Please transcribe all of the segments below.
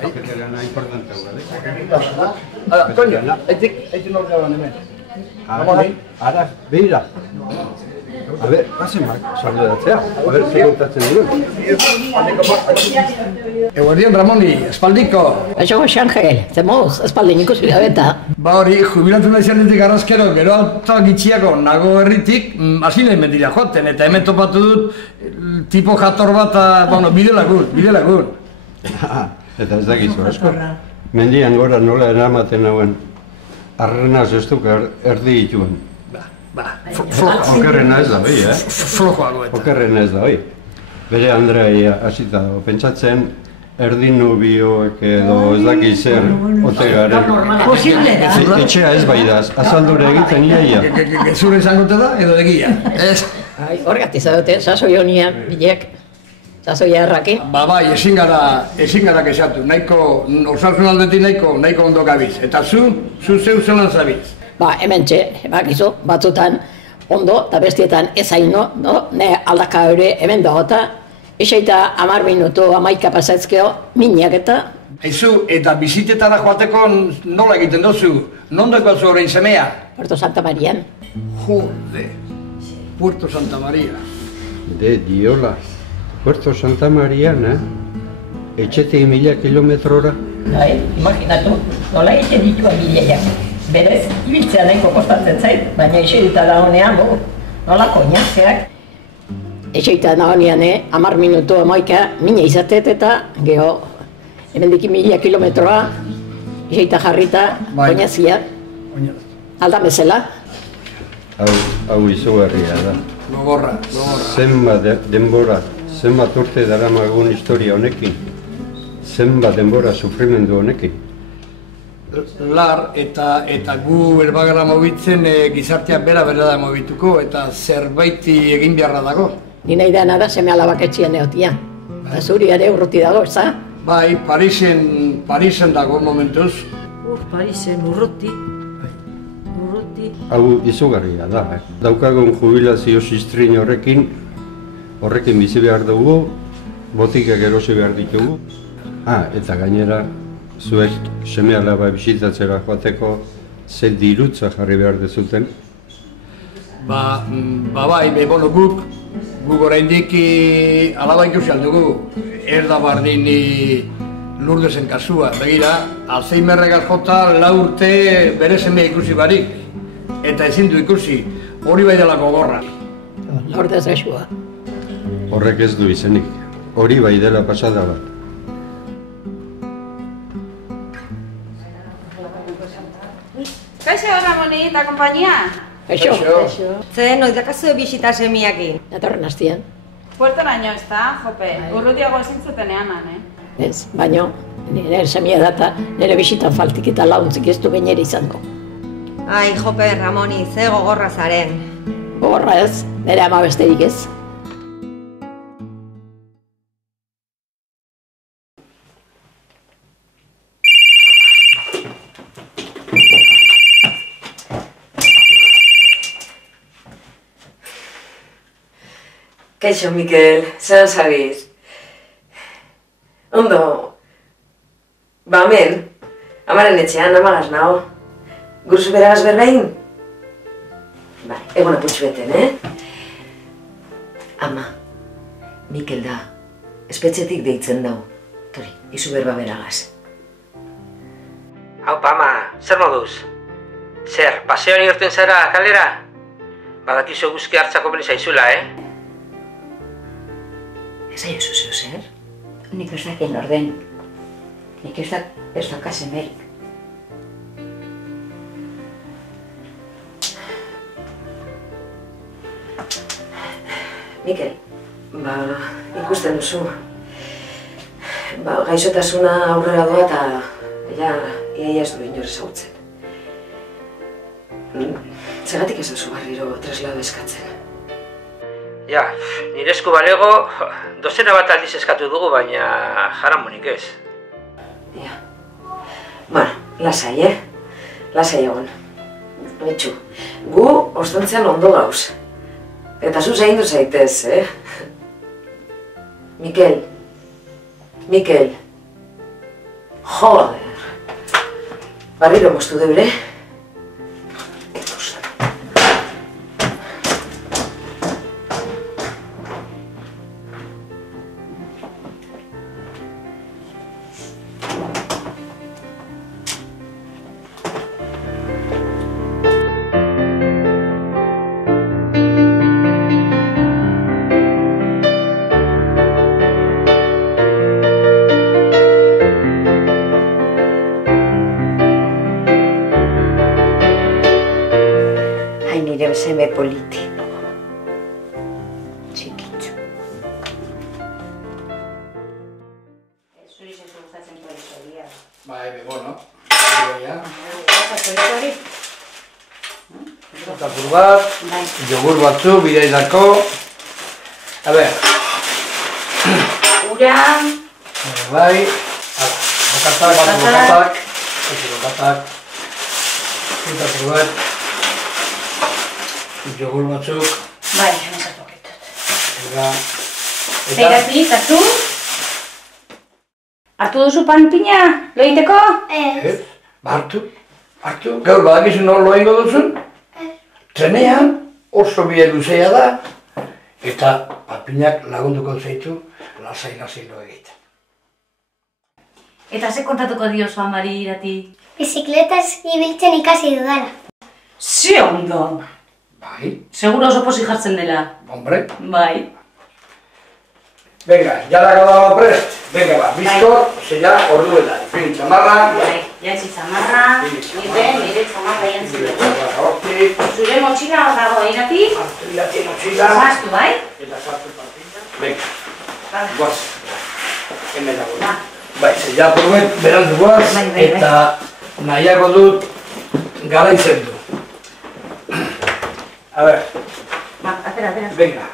Kafeteriana importante hau, Coño, aitzin hor gaban hemen. Ara, behira. A ver, pasen bak, saludatzea. A ver, zer kontatzen duen. Eguerdion, Ramoni, espaldiko. Això, Xangel, zemuz, espaldin ikusi da beta. Ba hori, jubilatu nahi zenetik arrazkero, gero alta gitxiako nago herritik, hasi nahi mendira joaten, eta hemen topatu dut tipo jator bat, bueno, bide lagun. Eta ez dakizu, asko. Mendian gora nola eramaten hauen, arrenaz ez duk erdi dituen. Okerrena ez da hoi, Flojoago eta. Okerrena ez da hoi. Bere Andrea hasita dago, pentsatzen erdi nubioek edo ez daki zer ote garen. Posible da. Etxea ez bai da, azaldura egiten iaia. Gezure izangote da, edo egia. Ez. Horregatik zaudete, sasoi honian, bilek, sasoi errakin. Ba bai, ezin gara kexatu, nahiko, osasun aldetik nahiko ondo gabiz. Eta zu zeu zelan zabiz. Ba, hemen bakizu, batzutan ondo, eta bestietan ezaino, no? Ne aldaka hori hemen dagota, esaita 10 minutu, 11 pasatzkeo, miniak eta. Aizu, eta bizitetara joateko nola egiten dozu? Non dagoazu horrein semea? Puerto Santa Marian. Jode, Puerto Santa Maria. De diola, Puerto Santa Marian, etxetik 1000 kilometrora. Bai, imaginatu, nola egiten dituen bileak. Berez, ibiltzea nahiko kostatzen zait, baina eserita da honean, nola koñazeak. Eserita da honean, 10 minutu 11 mina izatet eta geho, hemendik 1000 kilometroa, eserita jarrita, koñazia. Aldan bezala. Hau izugarria da. Gogorra. Zenbat denbora, zenbat urte daramagun historia honekin, zenbat denbora sufrimendu honekin. Lar eta gu erbagara mobitzen gizarteak bera da mobituko eta zerbaiti egin beharra dago. Ni nahi dena da seme alabak etxien egotia. Eta zuri ere urruti dago, ez da? Bai, Parisen dago momentuz. Parisen urruti. Hau izugarria da, Daukagun jubilazio sistrin horrekin bizi behar dugu, botikak erosi behar ditugu. Eta gainera, zuek seme alaba bisitatzera joateko ze dirutza jarri behar dezuten? Ba bai, guk oraindik alaba ikusi aldugu. Ez da bardin Lurdesen kasua, begira, Alzheimerregaz jota 4 urte bere semea ikusi barik. Eta ezin du ikusi, hori bai dela gogorra. Lourdes gaixua. Horrek ez du izenik, hori bai dela pasada bat. Kaixo, Ramoni eta kompainia? Kaixo. Zer, noiz dakazu bisita semiakin? Datorren hastian. Puerto naino ez da, jope, urrutiago ezin zutenean, Ez, baino, nire semia data, nire bisitan faltik eta launtzik ez du gainera izango. Ai, jope, Ramoni, ze gogorra zaren. Gogorra ez, nire ama besterik ez. Kaixo, Mikel, zer zabiz? Ondo, ba hemen, amaren etxean, amagaz nago. Guruzu beragaz berbein? Bai, egon aputxu beten, Ama, Mikel da, espetxetik deitzen dau. Tori, izu berba beragaz. Haupa, ama, zer moduz? Zer, paseoan irten zara kalera? Badakizu guzki hartzako beli zaizula, Ez aiozu zeu zer? Nik ez dakien orden. Nik ez dakasemerik. Mikel, ikusten duzu. Gaixotasuna aurrera doa eta ia ez du inor ezagutzen. Zergatik ez duzu barriro traslado eskatzen? Ja, nire esku balego, dozena bat aldiz eskatu dugu, baina jaramonik ez. Ja. Bueno, lasai, Lasai egon. Betxu, gu ostontzean ondo gauz. Eta zu zaindu zaitez, Mikel. Mikel. Joder. Barriro moztu deure. Seme politi. Txikitzu. Zuri zentu gustatzen polizoria. Bai, bueno. Polizoria? Zapur bat, jogur batzu, bidaidako. A ber. Ura. Bai. Bokatak. Zapur bat. Jogur batzuk. Bai, hemen poquetut. Zeirati, zartu? Hartu duzu panpina, lo egiteko? Ez. Hartu. Gaur badakizu nor lo egingo duzun? Trenean oso bide luzea da. Eta panpinak lagunduko zaitu lasai lo egiten. Eta ze kontatuko diozu amari irati? Bizikletaz ibiltzen ikasi dudala. Ze ondo! Bai. Seguro oso posi jartzen dela. Hombre. Bai. Venga, ya la acabamos prest. Venga, va, bizkor, zela orduela. Fin, txamarra. Bai, jantzi txamarra. Nire txamarra jantzi dugu. Zure motxila hor dago, irati? Irati motxila. Zaztu, bai? Eta sartu partida. Venga. Guaz. Hemen dago. Bai, zela probet, berandu guaz. Eta nahiago dut garaitzen du. A ver. Atera. Venga.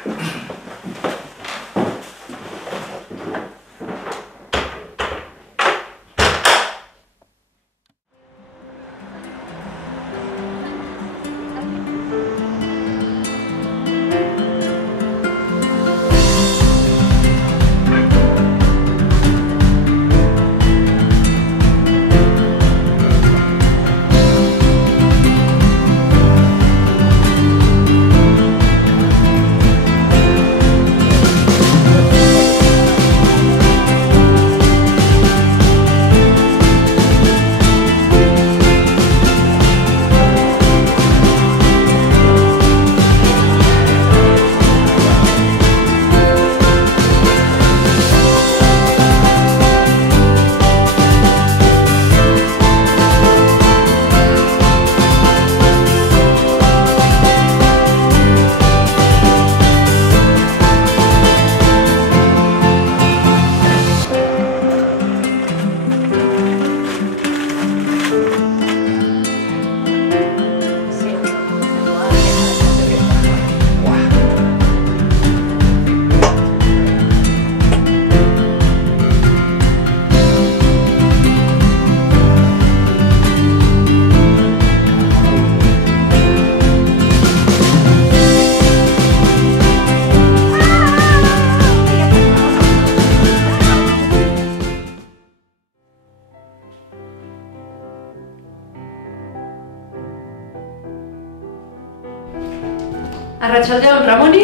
Arratsaldeon, Ramoni?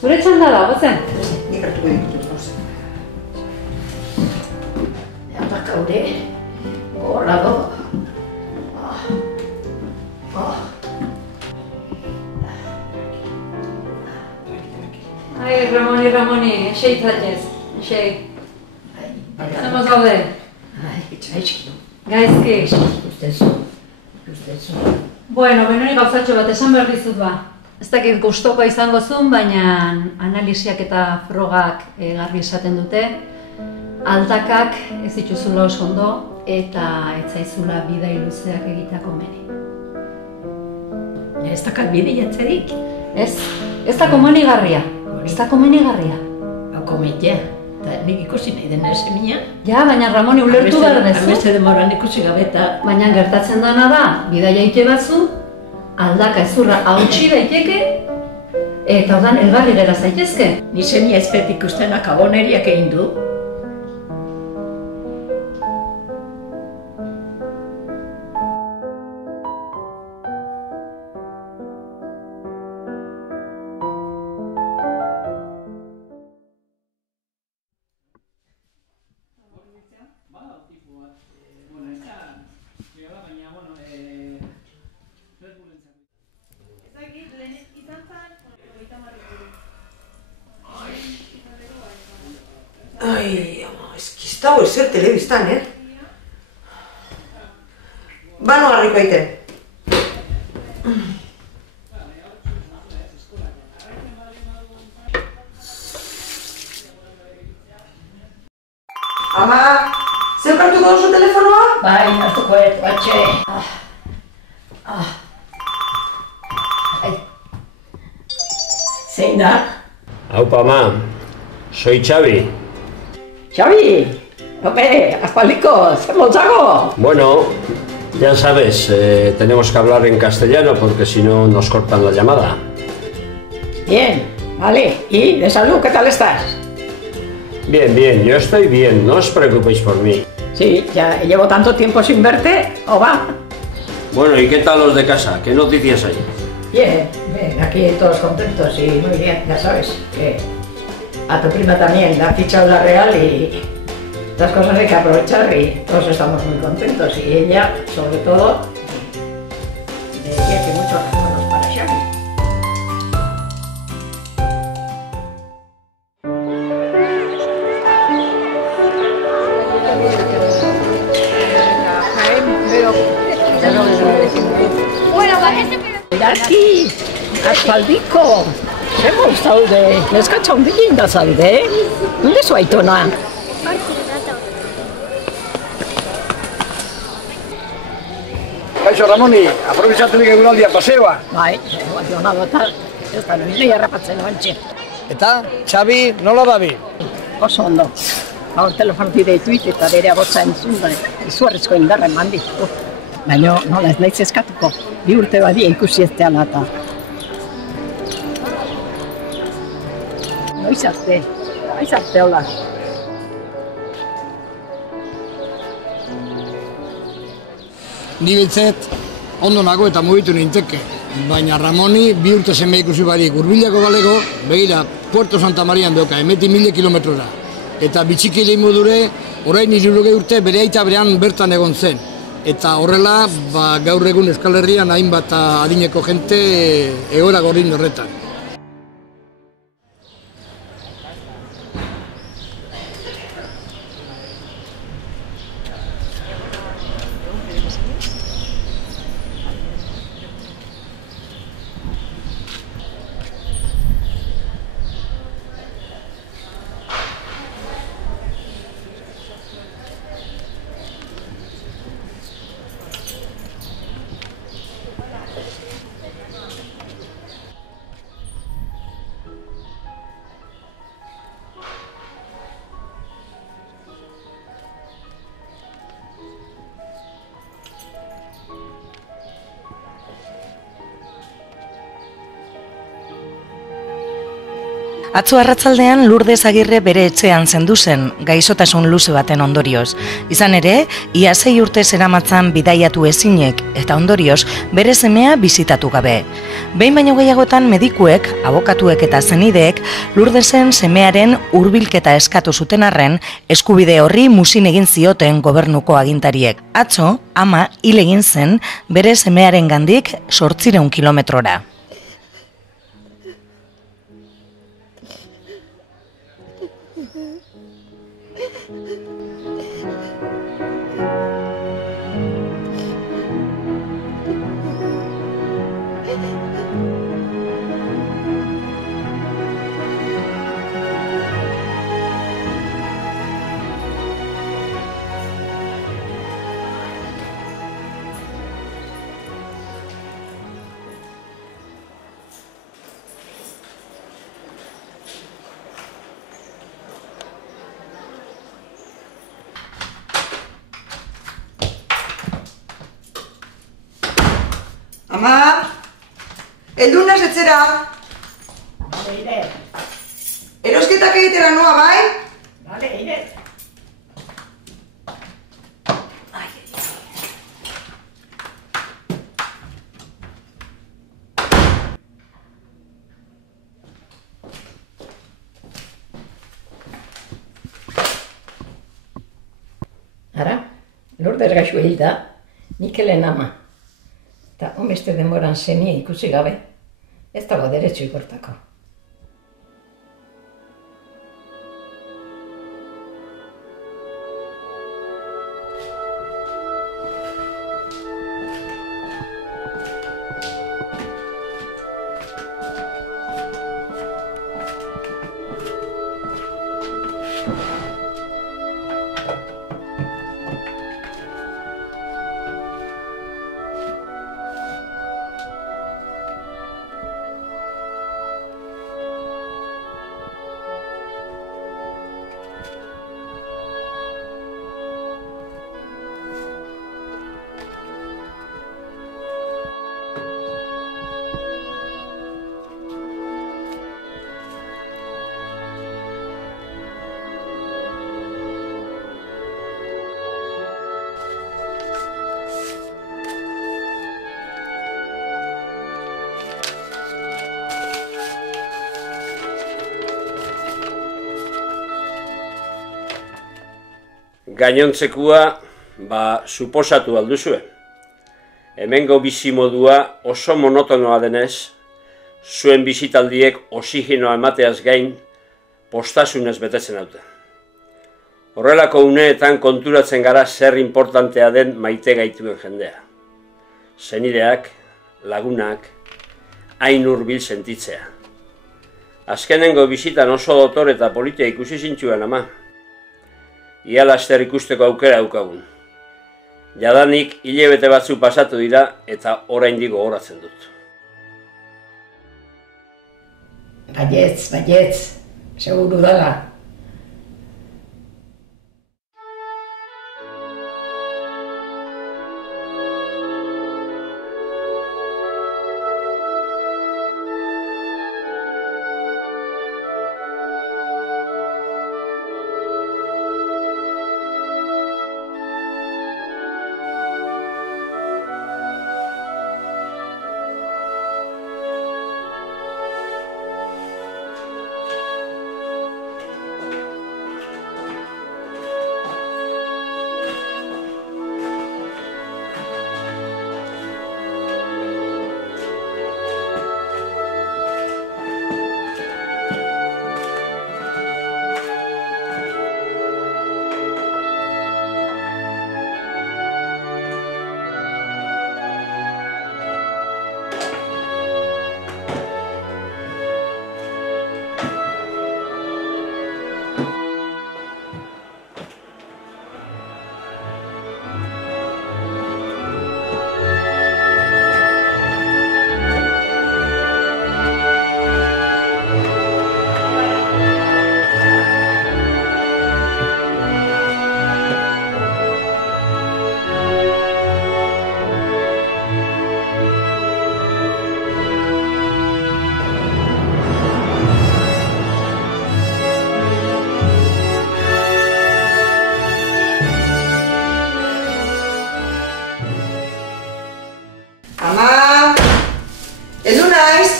Zure txanda da, gozen? Nik hartuko ditut, gozen. Eatak haude, gorra do. Ai, Ramoni, esei zaitez, esei. Zemoz gaude? Ai, itxaizki. Gaizki. Ustezu. Bueno, benoni gauzatxo bat esan behar dizut ba. Ez dakit gustokoa izango zuen, baina analisiak eta frogak garbi esaten dute. Aldakak ez dituzula oso ondo eta ez zaizula bidai luzeak egitea komeni. Ez dakat bide jatzerik? Ez da komenigarria. Ez da komenigarria. Kometia. Eta nik ikusi nahi dena esemina. Ja, baina Ramoni ulertu behar dezu. Beste demoran ikusi gabe eta... Baina gertatzen dena da, bidaia ite batzu, aldaka ezurra hautsi daiteke, Eta ordan elgarri gera zaitezke. Ni seni ezpet ikustenak aboneriak egin du. Ai, ama, ez dago ezer telebistan, Bano garriko aite. Ama, zer kartuko duzu telefonoa? Bai, hartuko batxe. Zein da? Aupa, ma, soy Xavi. Xavi! Hope, aspaldiko, zer lotzago? Bueno, ya sabes, tenemos que hablar en castellano porque si no nos cortan la llamada. Bien, vale. ¿Y de salud qué tal estás? Bien, bien, yo estoy bien, no os preocupéis por mí. Sí, ya llevo tanto tiempo sin verte, ¿o va? Bueno, ¿y qué tal los de casa? ¿Qué noticias hay? Bien, bien, aquí todos contentos y muy bien, ya sabes, que a tu prima también la ha fichado la Real y las cosas hay que aprovechar y todos estamos muy contentos y ella, sobre todo, diría que muchos recuerdos para Xavi. Aquí, aspaldiko, zemol zaude, neskatxa ondilin da zaude, nire zu aitona? Kaixo, Ramoni, aprobizatu dik eguraldia paseoa. Bai, eguraldia eta ez da nire errapatzen bantxe. Eta, Xavi, nola dabi? Oso ondo. Gaur telefonotik deituit eta bere agotza entzun da, izugarrizko indarra eman ditu. Baina nola ez naiz eskatuko, 2 urte badia ikusi ez teala eta. Noiz arte hola. Ni biltzet, ondo nago eta mugitu ninteke. Baina Ramoni 2 urte seme ikusi barik urbilako galego, begira, Puerto Santa Marian doka, 1000 kilometrora. Eta bitxiki lehin modure, orain 60 urte bere aita berean bertan egon zen. Eta horrela, gaur egun Euskal Herrian hainbat adineko jente egoera gordin horretan. Atzo arratzaldean Lourdes Agirre bere etxean zendu zen, gaixotasun luze baten ondorioz. Izan ere, ia 6 urte zeramatzan bidaiatu ezinek eta ondorioz bere semea bisitatu gabe. Behin baino gehiagotan medikuek, abokatuek eta zenideek Lourdesen semearen hurbilketa eskatu zuten arren, eskubide horri muzin egin zioten gobernuko agintariek. Atzo, ama hil egin zen bere semearen gandik 800 kilometrora. Ama, heldu naz etxera. egitera noa, bai? Bale, ire. Ara, Lourdes gaixo hil da, Mikelen ama. Eta honbeste denboran zenia ikusi gabe, ez dago deretsu ikortako. Gainontzekoa, suposatu alduzue. Hemengo bizimodua oso monotonoa denez, zuen bizitaldiek oxigenoa emateaz gain, postasunez betetzen dute. Horrelako uneetan konturatzen gara zer importantea den maite gaituen jendea. Senideak, lagunak, hain hurbil sentitzea. Azkenengo bizitan oso dotor eta politia ikusi zintxuan ama. Ia laster ikusteko aukera daukagun. Jadanik hilabete batzu pasatu dira eta oraindik gogoratzen dut. Baietz, seguru dala. Ama! Heldu naiz!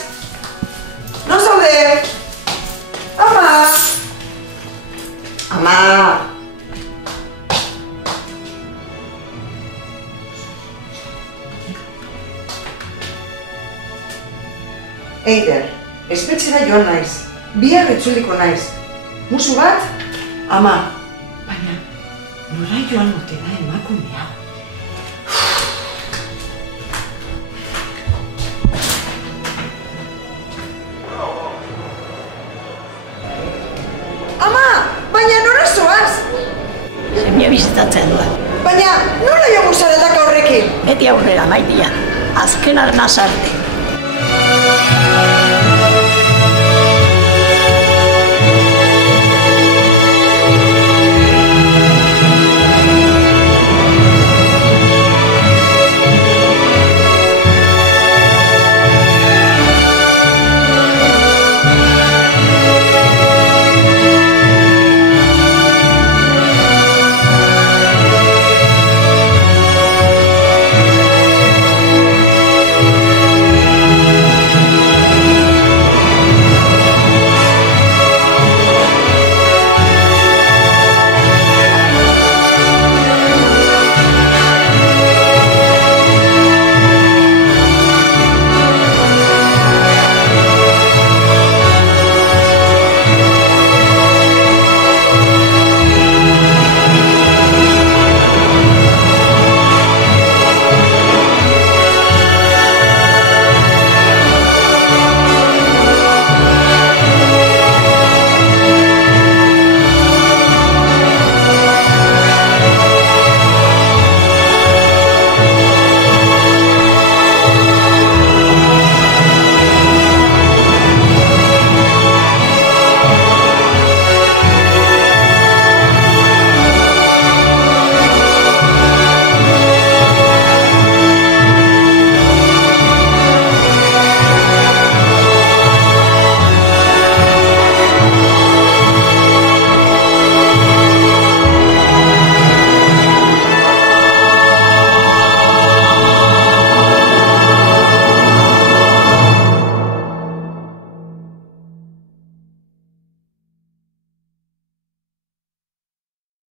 Non zaude? Ama! Ama! Eider, espetxera joan naiz. Bihar itzuliko naiz. Musu bat? Ama! Baina, nora joan ote da emakumea? Baina nora zoaz? Zemia bizitatzen duan. Baina nola jogu zaretaka horrekin? Beti aurrera maitia, azken arnaz arte.